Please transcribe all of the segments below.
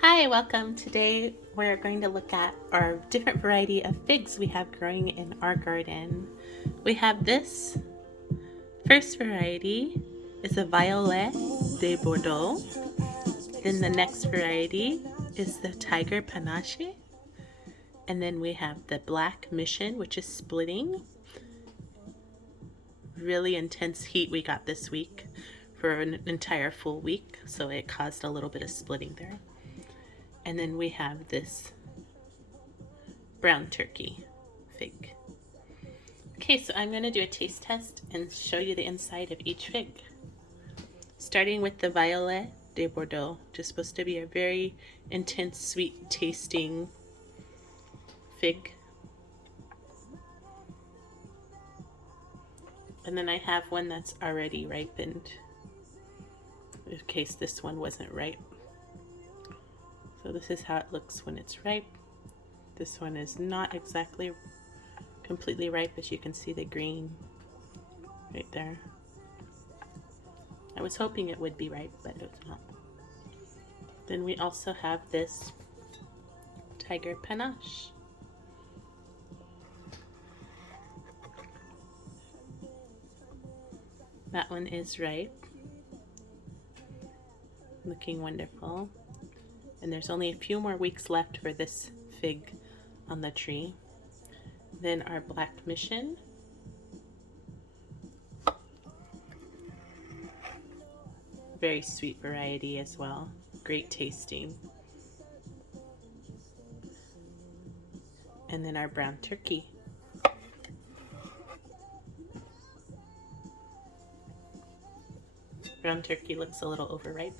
Hi, welcome. Today we're going to look at our different variety of figs we have growing in our garden. We have this first variety is a Violet de Bordeaux. Then the next variety is the Tiger Panache. And then we have the Black Mission, which is splitting. Really intense heat we got this week for an entire full week, so it caused a little bit of splitting there. And then we have this brown turkey fig. Okay, so I'm going to do a taste test and show you the inside of each fig. Starting with the Violet de Bordeaux, which is supposed to be a very intense, sweet tasting fig. And then I have one that's already ripened, in case this one wasn't ripe. So this is how it looks when it's ripe. This one is not exactly completely ripe, as you can see the green right there. I was hoping it would be ripe, but it's not. Then we also have this Tiger Panache. That one is ripe, looking wonderful. And there's only a few more weeks left for this fig on the tree. Then our Black Mission. Very sweet variety as well. Great tasting. And then our brown turkey. Brown turkey looks a little overripe,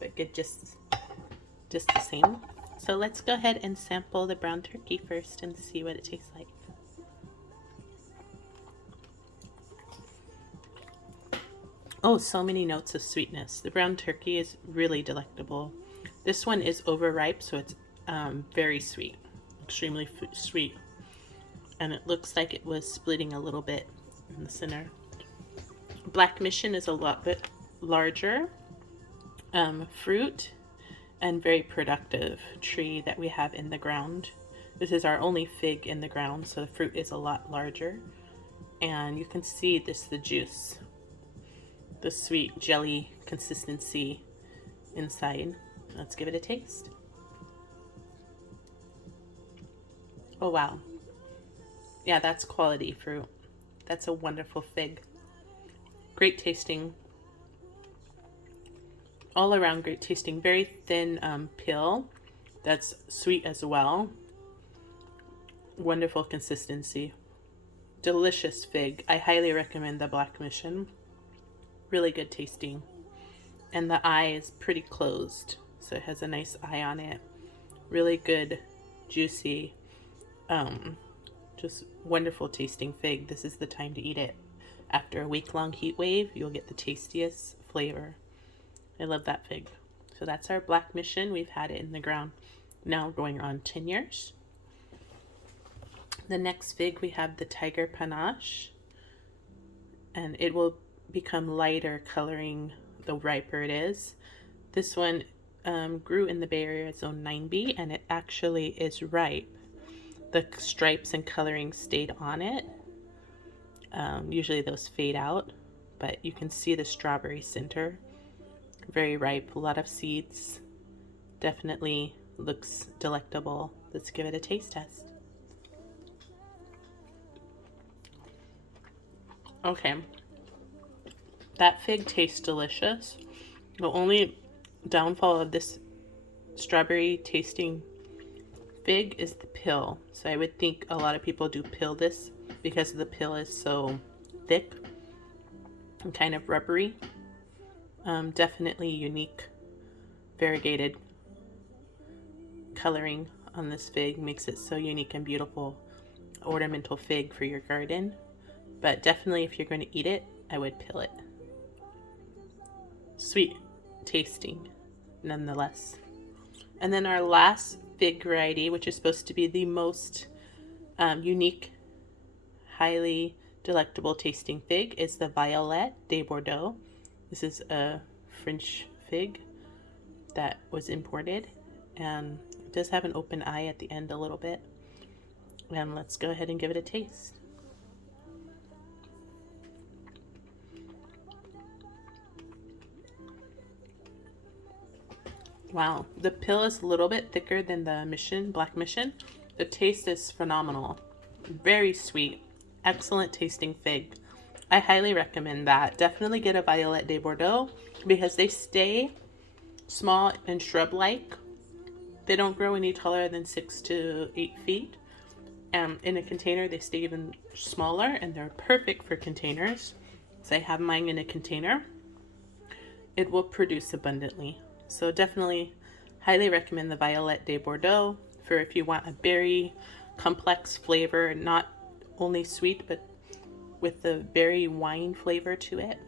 but good just the same. So let's go ahead and sample the brown turkey first and see what it tastes like. Oh, so many notes of sweetness. The brown turkey is really delectable. This one is overripe, so it's very sweet, extremely sweet. And it looks like it was splitting a little bit in the center. Black Mission is a lot bit larger fruit and very productive tree that we have in the ground. This is our only fig in the ground, so the fruit is a lot larger. And you can see the juice, the sweet jelly consistency inside. Let's give it a taste. Oh wow. Yeah, that's quality fruit. That's a wonderful fig. Great tasting. All around great tasting. Very thin peel. That's sweet as well. Wonderful consistency. Delicious fig. I highly recommend the Black Mission. Really good tasting. And the eye is pretty closed, so it has a nice eye on it. Really good, juicy, just wonderful tasting fig. This is the time to eat it. After a week-long heat wave, you'll get the tastiest flavor. I love that fig. So that's our Black Mission. We've had it in the ground now going on 10 years. The next fig, we have the Tiger Panache, and it will become lighter coloring the riper it is. This one grew in the Bay Area Zone 9B, and it actually is ripe. The stripes and coloring stayed on it. Usually those fade out, but you can see the strawberry center. Very ripe, a lot of seeds. Definitely looks delectable. Let's give it a taste test. Okay, that fig tastes delicious. The only downfall of this strawberry tasting fig is the peel. So I would think a lot of people do peel this because the peel is so thick and kind of rubbery. Definitely unique variegated coloring on this fig makes it so unique and beautiful. Ornamental fig for your garden. But definitely if you're going to eat it, I would peel it. Sweet tasting nonetheless. And then our last fig variety, which is supposed to be the most unique, highly delectable tasting fig, is the Violet de Bordeaux. This is a French fig. that was imported, and it does have an open eye at the end a little bit. And let's go ahead and give it a taste. Wow, the pill is a little bit thicker than the Black Mission. The taste is phenomenal. Very sweet. Excellent tasting fig. I highly recommend that. Definitely get a Violet de Bordeaux because they stay small and shrub-like. They don't grow any taller than 6 to 8 feet. In a container, they stay even smaller, and they're perfect for containers. So I have mine in a container. It will produce abundantly. So definitely highly recommend the Violet de Bordeaux for if you want a berry complex flavor, not only sweet, but with the berry wine flavor to it.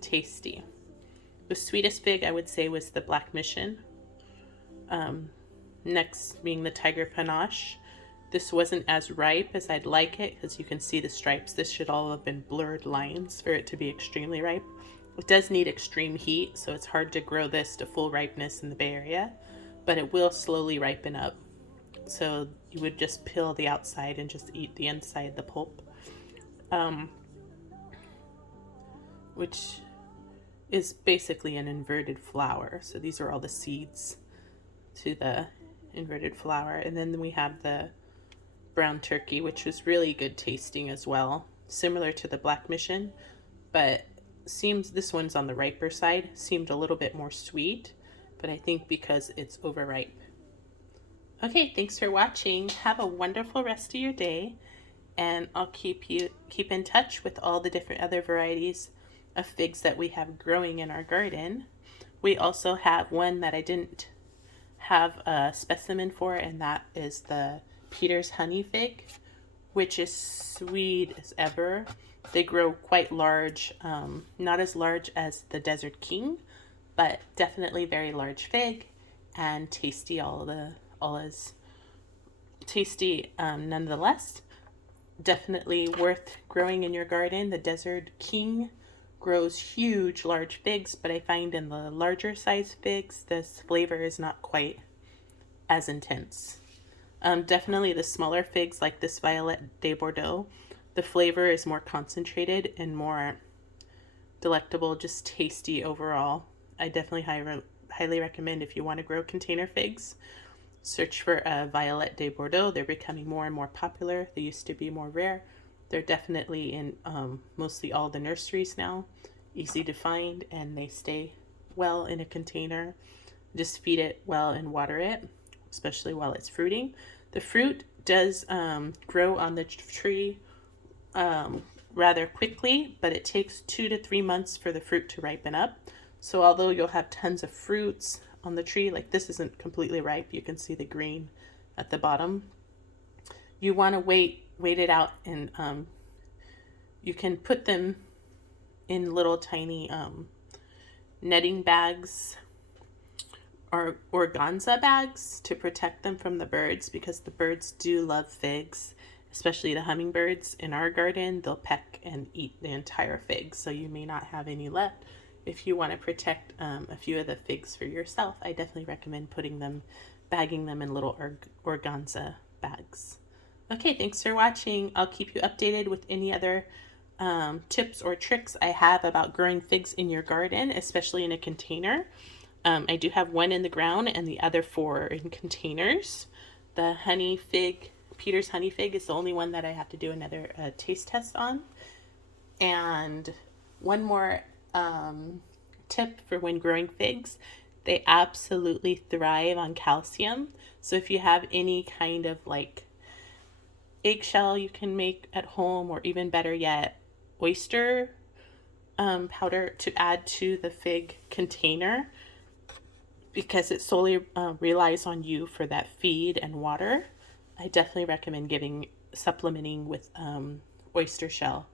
Tasty. The sweetest fig I would say was the Black Mission. Next being the Tiger Panache. This wasn't as ripe as I'd like it because you can see the stripes. This should all have been blurred lines for it to be extremely ripe. It does need extreme heat, so it's hard to grow this to full ripeness in the Bay Area, but it will slowly ripen up. So you would just peel the outside and just eat the inside, the pulp, which is basically an inverted flower. So these are all the seeds to the inverted flower. And then we have the brown turkey, which was really good tasting as well, similar to the Black Mission, but seems this one's on the riper side, seemed a little bit more sweet, but I think because it's overripe. Okay, thanks for watching. Have a wonderful rest of your day, and I'll keep in touch with all the different other varieties of figs that we have growing in our garden. We also have one that I didn't have a specimen for, and that is the Peter's honey fig, which is sweet as ever. They grow quite large, not as large as the Desert King, but definitely very large fig and tasty. All is tasty nonetheless. Definitely worth growing in your garden. The Desert King grows huge, large figs, but I find in the larger size figs, this flavor is not quite as intense. Definitely the smaller figs like this Violet de Bordeaux, the flavor is more concentrated and more delectable, just tasty overall. I definitely highly recommend if you want to grow container figs, search for a Violet de Bordeaux. They're becoming more and more popular. They used to be more rare. They're definitely in mostly all the nurseries now. Easy to find, and they stay well in a container. Just feed it well and water it, especially while it's fruiting. The fruit does grow on the tree rather quickly, but it takes 2 to 3 months for the fruit to ripen up. So although you'll have tons of fruits on the tree, like this isn't completely ripe, you can see the green at the bottom. You want to wait it out, and you can put them in little tiny netting bags or organza bags to protect them from the birds, because the birds do love figs, especially the hummingbirds in our garden. They'll peck and eat the entire fig, so you may not have any left. If you want to protect a few of the figs for yourself, I definitely recommend bagging them in little organza bags. Okay, thanks for watching. I'll keep you updated with any other tips or tricks I have about growing figs in your garden, especially in a container. I do have one in the ground and the other 4 in containers. The honey fig, Peter's honey fig, is the only one that I have to do another taste test on. And one more tip for when growing figs: they absolutely thrive on calcium. So if you have any kind of like eggshell you can make at home, or even better yet, oyster powder to add to the fig container, because it solely relies on you for that feed and water, I definitely recommend supplementing with oyster shell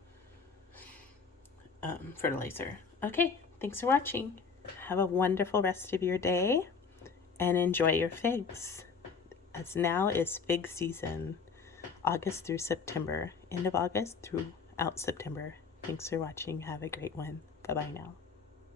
fertilizer. Okay, thanks for watching. Have a wonderful rest of your day and enjoy your figs, as now is fig season, August through September, end of August throughout September. Thanks for watching. Have a great one. Bye-bye now.